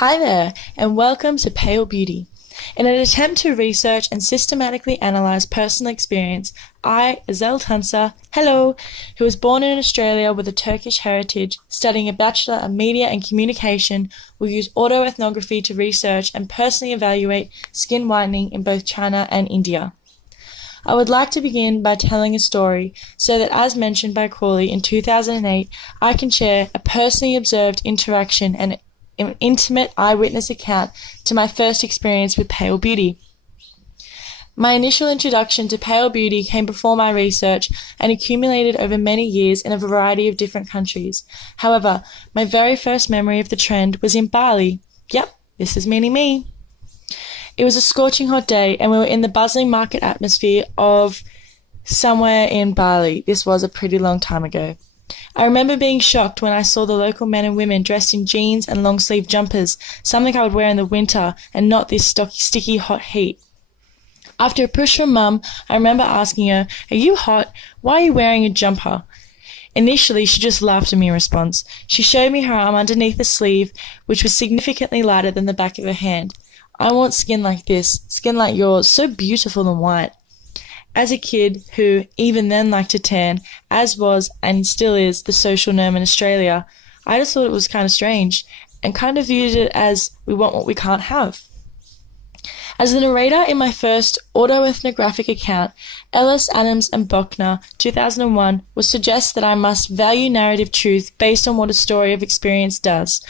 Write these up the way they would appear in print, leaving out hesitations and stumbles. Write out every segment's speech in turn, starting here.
Hi there, and welcome to Pale Beauty. In an attempt to research and systematically analyse personal experience, I, Azel Tansa, who was born in Australia with a Turkish heritage, studying a Bachelor of Media and Communication, will use autoethnography to research and personally evaluate skin whitening in both China and India. I would like to begin by telling a story so that, as mentioned by Crawley in 2008, I can share a personally observed interaction and an intimate eyewitness account to my first experience with pale beauty. My initial introduction to pale beauty came before my research and accumulated over many years in a variety of different countries. However, my very first memory of the trend was in Bali. Yep, this is me. It was a scorching hot day and we were in the bustling market atmosphere of somewhere in Bali. This was a pretty long time ago. I remember being shocked when I saw the local men and women dressed in jeans and long-sleeve jumpers, something I would wear in the winter and not this sticky hot heat. After a push from Mum, I remember asking her, "Are you hot? Why are you wearing a jumper?" Initially, she just laughed at me in response. She showed me her arm underneath the sleeve, which was significantly lighter than the back of her hand. "I want skin like this, skin like yours, so beautiful and white." As a kid who, even then, liked to tan, as was and still is the social norm in Australia, I just thought it was kind of strange and kind of viewed it as we want what we can't have. As the narrator in my first autoethnographic account, Ellis, Adams and Bochner, 2001, would suggest that I must value narrative truth based on what a story of experience does.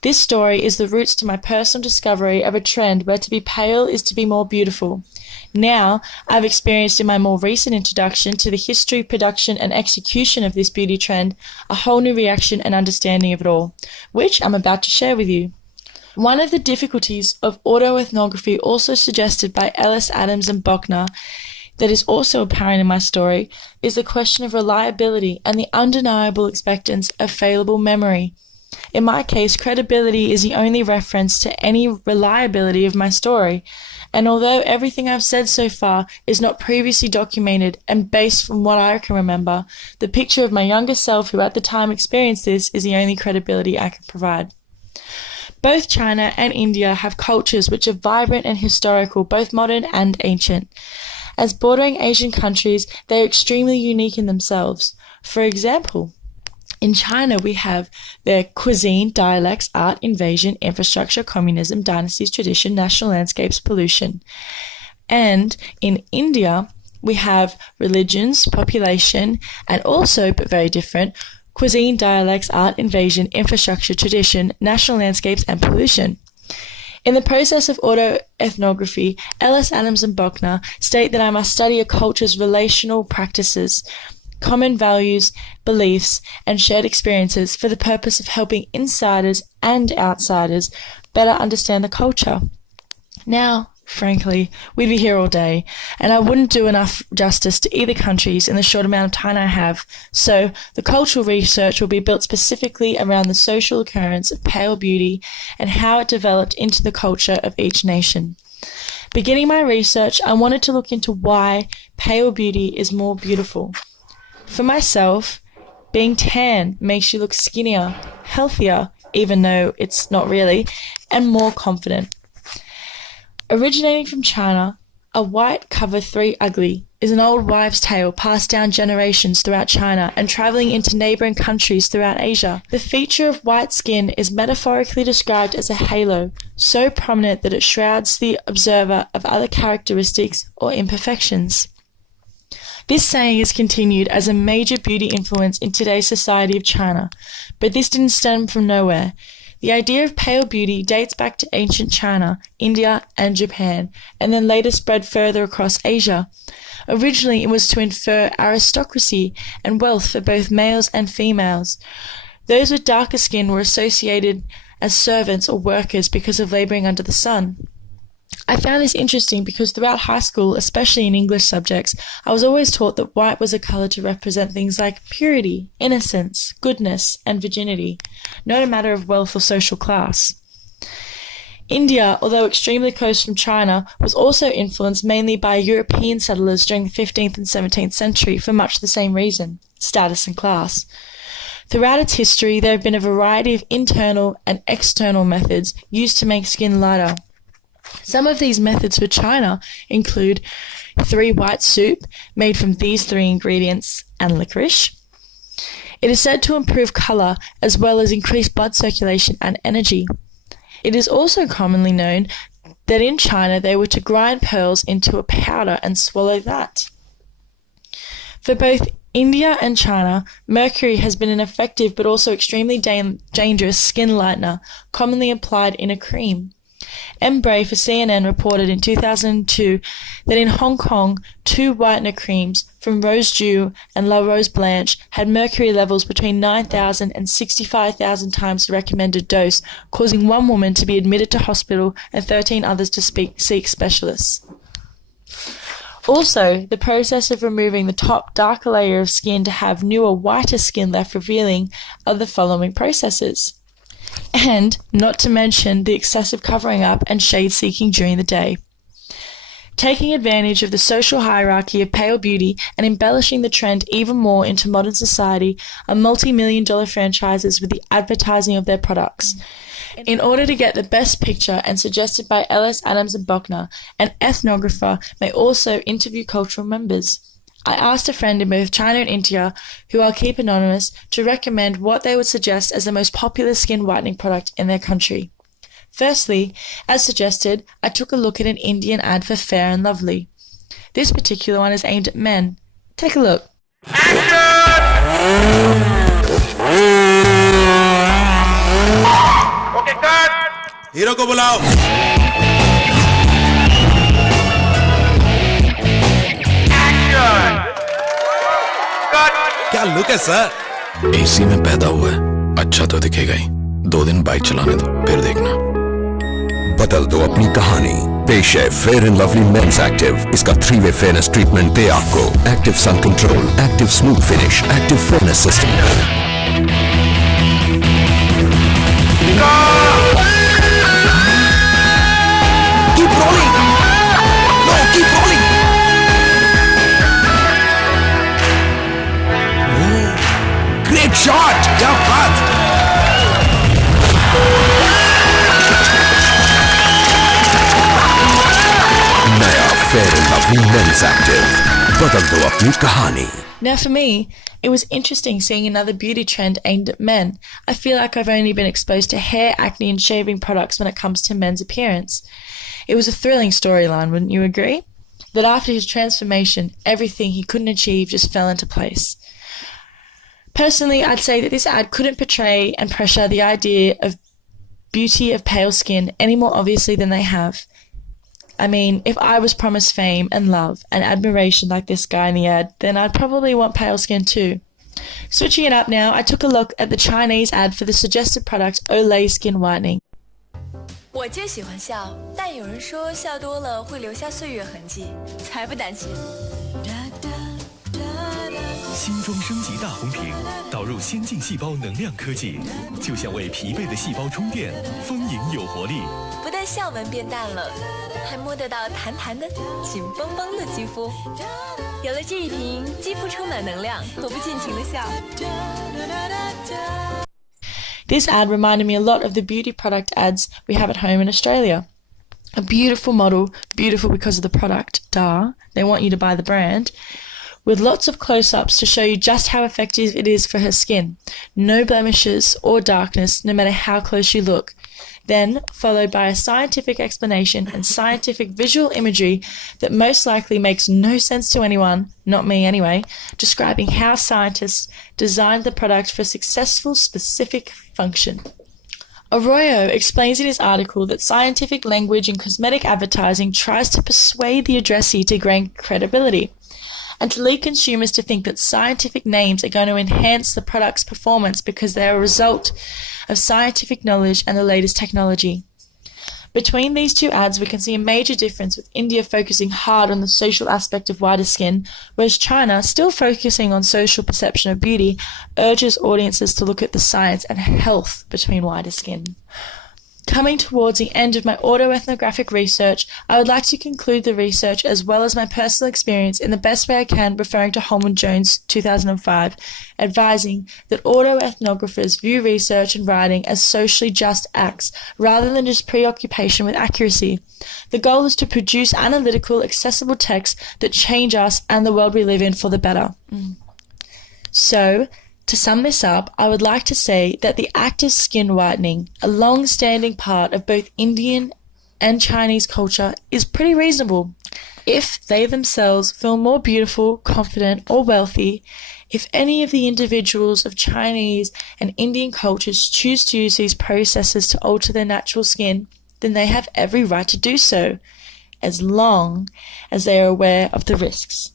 This story is the roots to my personal discovery of a trend where to be pale is to be more beautiful. Now, I've experienced in my more recent introduction to the history, production and execution of this beauty trend a whole new reaction and understanding of it all, which I'm about to share with you. One of the difficulties of autoethnography, also suggested by Ellis, Adams and Bochner, that is also apparent in my story, is the question of reliability and the undeniable expectance of fallible memory. In my case, credibility is the only reference to any reliability of my story, and although everything I've said so far is not previously documented and based from what I can remember, the picture of my younger self who at the time experienced this is the only credibility I can provide. Both China and India have cultures which are vibrant and historical, both modern and ancient. As bordering Asian countries, they are extremely unique in themselves. For example, in China, we have their cuisine, dialects, art, invasion, infrastructure, communism, dynasties, tradition, national landscapes, pollution. And in India, we have religions, population, and also, but very different, cuisine, dialects, art, invasion, infrastructure, tradition, national landscapes, and pollution. In the process of autoethnography, Ellis, Adams, and Bochner state that I must study a culture's relational practices, common values, beliefs, and shared experiences for the purpose of helping insiders and outsiders better understand the culture. Now, frankly, we'd be here all day, and I wouldn't do enough justice to either countries in the short amount of time I have, so the cultural research will be built specifically around the social occurrence of pale beauty and how it developed into the culture of each nation. Beginning my research, I wanted to look into why pale beauty is more beautiful. For myself, being tan makes you look skinnier, healthier, even though it's not really, and more confident. Originating from China, a white cover three ugly is an old wives' tale passed down generations throughout China and travelling into neighbouring countries throughout Asia. The feature of white skin is metaphorically described as a halo, so prominent that it shrouds the observer of other characteristics or imperfections. This saying is continued as a major beauty influence in today's society of China, but this didn't stem from nowhere. The idea of pale beauty dates back to ancient China, India, and Japan, and then later spread further across Asia. Originally, it was to infer aristocracy and wealth for both males and females. Those with darker skin were associated as servants or workers because of labouring under the sun. I found this interesting because throughout high school, especially in English subjects, I was always taught that white was a colour to represent things like purity, innocence, goodness, and virginity, not a matter of wealth or social class. India, although extremely close from China, was also influenced mainly by European settlers during the 15th and 17th century for much the same reason, status and class. Throughout its history, there have been a variety of internal and external methods used to make skin lighter. Some of these methods for China include 3-white soup made from these 3 ingredients and licorice. It is said to improve colour as well as increase blood circulation and energy. It is also commonly known that in China they were to grind pearls into a powder and swallow that. For both India and China, mercury has been an effective but also extremely dangerous skin lightener, commonly applied in a cream. Bray for CNN reported in 2002 that in Hong Kong, 2 whitener creams from Rose Dew and La Rose Blanche had mercury levels between 9,000 and 65,000 times the recommended dose, causing 1 woman to be admitted to hospital and 13 others to seek specialists. Also, the process of removing the top darker layer of skin to have newer whiter skin left revealing are the following processes. And not to mention the excessive covering up and shade seeking during the day. Taking advantage of the social hierarchy of pale beauty and embellishing the trend even more into modern society are multi-million-dollar franchises with the advertising of their products. In order to get the best picture and suggested by Ellis, Adams and Bochner, an ethnographer may also interview cultural members. I asked a friend in both China and India, who I'll keep anonymous, to recommend what they would suggest as the most popular skin whitening product in their country. Firstly, as suggested, I took a look at an Indian ad for Fair and Lovely. This particular one is aimed at men. Take a look. Okay, cut! Hero ko bulao! क्या look है sir? AC में पैदा हुआ है, अच्छा तो दिखेगा ही। 2 दिन बाइक चलाने दो, फिर देखना। बदल दो अपनी कहानी। पेश है fair and lovely mains active. इसका 3-वे फेयरनेस ट्रीटमेंट दे आपको active sun control, active smooth finish, active fairness system. Keep rolling! No, keep rolling! Great shot! क्या बात! नया Fair and lovely mains Active. बदल दो अपनी कहानी। Now for me, it was interesting seeing another beauty trend aimed at men. I feel like I've only been exposed to hair, acne and shaving products when it comes to men's appearance. It was a thrilling storyline, wouldn't you agree? That after his transformation, everything he couldn't achieve just fell into place. Personally, I'd say that this ad couldn't portray and pressure the idea of beauty of pale skin any more obviously than they have. I mean, if I was promised fame and love and admiration like this guy in the ad, then I'd probably want pale skin too. Switching it up now, I took a look at the Chinese ad for the suggested product Olay Skin Whitening. 我就喜欢笑，但有人说笑多了会留下岁月痕迹，才不担心。新装升级大红屏，导入先进细胞能量科技，就像为疲惫的细胞充电，丰盈有活力。不但笑纹变淡了，还摸得到弹弹的、紧绷绷的肌肤。有了这一瓶，肌肤充满能量，我不尽情的笑。This ad reminded me a lot of the beauty product ads we have at home in Australia. A beautiful model, beautiful because of the product, duh, they want you to buy the brand, with lots of close-ups to show you just how effective it is for her skin. No blemishes or darkness, no matter how close you look. Then, followed by a scientific explanation and scientific visual imagery that most likely makes no sense to anyone, not me anyway, describing how scientists designed the product for successful specific function. Arroyo explains in his article that scientific language in cosmetic advertising tries to persuade the addressee to gain credibility, and to lead consumers to think that scientific names are going to enhance the product's performance because they are a result of scientific knowledge and the latest technology. Between these two ads, we can see a major difference, with India focusing hard on the social aspect of whiter skin, whereas China, still focusing on social perception of beauty, urges audiences to look at the science and health between whiter skin. Coming towards the end of my autoethnographic research, I would like to conclude the research as well as my personal experience in the best way I can, referring to Holman Jones 2005, advising that autoethnographers view research and writing as socially just acts rather than just preoccupation with accuracy. The goal is to produce analytical, accessible texts that change us and the world we live in for the better. So, to sum this up, I would like to say that the act of skin whitening, a long-standing part of both Indian and Chinese culture, is pretty reasonable. If they themselves feel more beautiful, confident, or wealthy, if any of the individuals of Chinese and Indian cultures choose to use these processes to alter their natural skin, then they have every right to do so, as long as they are aware of the risks.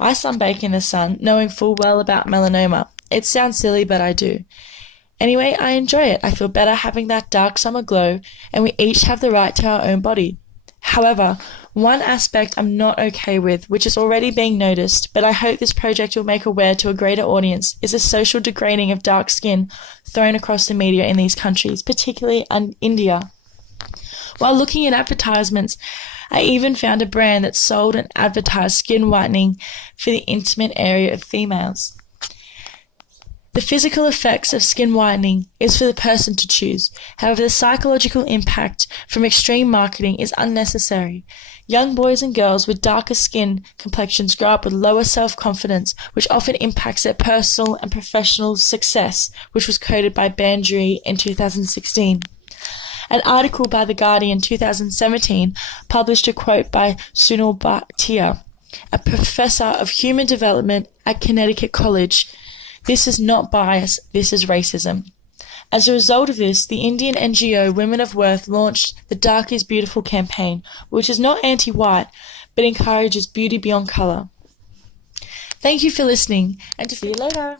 I sunbake in the sun, knowing full well about melanoma. It sounds silly, but I do. Anyway, I enjoy it. I feel better having that dark summer glow, and we each have the right to our own body. However, one aspect I'm not okay with, which is already being noticed, but I hope this project will make aware to a greater audience, is the social degrading of dark skin thrown across the media in these countries, particularly in India. While looking at advertisements, I even found a brand that sold and advertised skin whitening for the intimate area of females. The physical effects of skin whitening is for the person to choose. However, the psychological impact from extreme marketing is unnecessary. Young boys and girls with darker skin complexions grow up with lower self-confidence, which often impacts their personal and professional success, which was quoted by Bandry in 2016. An article by The Guardian 2017 published a quote by Sunil Bhatia, a professor of human development at Connecticut College. "This is not bias, this is racism." As a result of this, the Indian NGO Women of Worth launched the Dark is Beautiful campaign, which is not anti-white, but encourages beauty beyond colour. Thank you for listening, and to see you later.